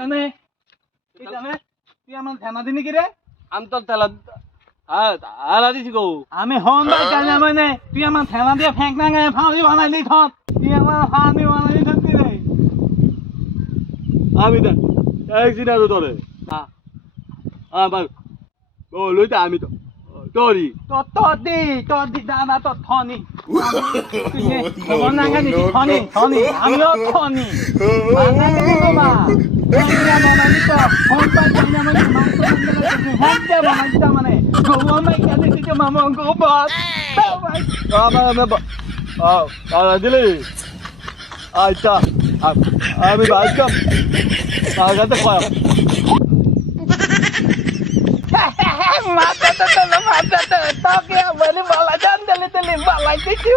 জানে তুই আমার ধ্যানা দিনি কি রে আমি তো তেলা আলা দিছি গো আমি হন ভাই জানে মানে তুই আমার ধ্যানা দিয়ে ফেঁক না গায়ে ফাউলি বানাইলি থত তুই আমার ফাউলি বানাইলি থত কি রে আমি দেখ একদিন আর ধরে আমার ও লইতে আমি তো তোরি তোর দি দানা তোর থনি মন নাগানি থনি আমিও থনি বানাইলি বাবা তোমরা বানাইলি তো হন ভাই জানে মানে মাংস হ্যাঁ বানাইতা মানে গোয়া মাই কানে দিতে মামা গোবাত ভাই আমার দিলি আচ্ছা আমি বাইকাম আগাতে পার mata toke boleh balajan teli balai kiki